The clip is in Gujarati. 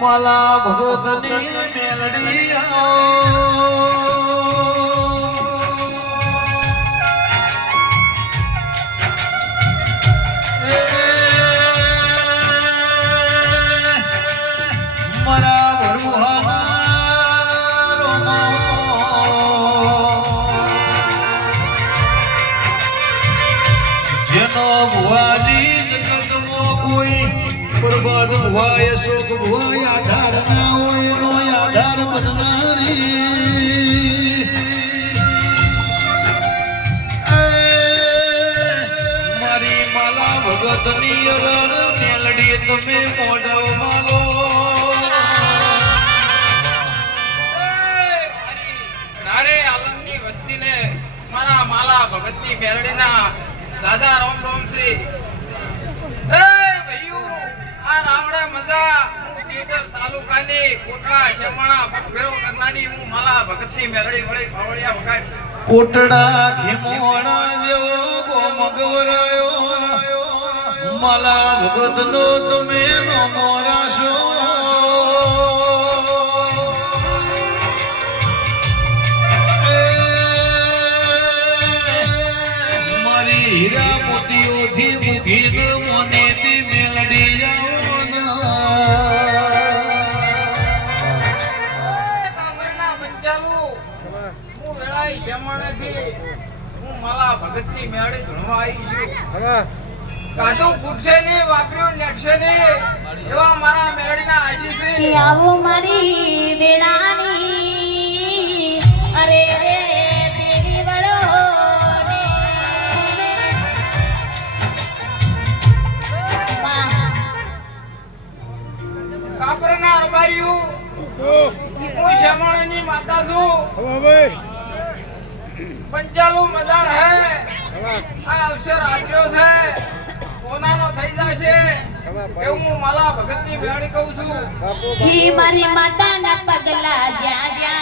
માલા ભગતની મેલડી મારા ભરવું જેનો ભુવાજી જગતનો કોઈ બરબાદ હોય શોક હોય આધાર ના હોય નો આધાર બનનારી મારી માલા ભગતની મેલડી તમે મોઢવ માલો નારે આલમની વસ્તીને મારા માલા ભગતની મેલડીના દાદા રોમ રોમ છે. આ રાવડા મજા કેદર તાલુકાની કોટડા શેમાણા પગભેરો કરનારી હું માલા ભગતની મેલડી વળી ભાવળિયા વગાડ કોટડા ખેમોણા જેવો ગોમગવરાયો માલા ભગતનો તમે નોમો રાશો મારી હીરા મોતીઓથી મુખીને મોનેથી મેલડી હું માલા ભગતની મેળડી ધણવા આવી છું. કાધું ફૂટશે ને વાપર્યું નેટશે ને એવા મારા મેળડીના આશી છે. આવો મારી વેળાની અરે દેવી વડો કાપરના રબારીયું હું શ્યામળાની માતા છું. પંચાલુ મજાર હે આ અવસર આદ્યો છે કોનાનો થઈ જશે એવું હું માલા ભગતની મેળડી કહું છું. હી મારી માતાના પગલા જ્યાં જ્યાં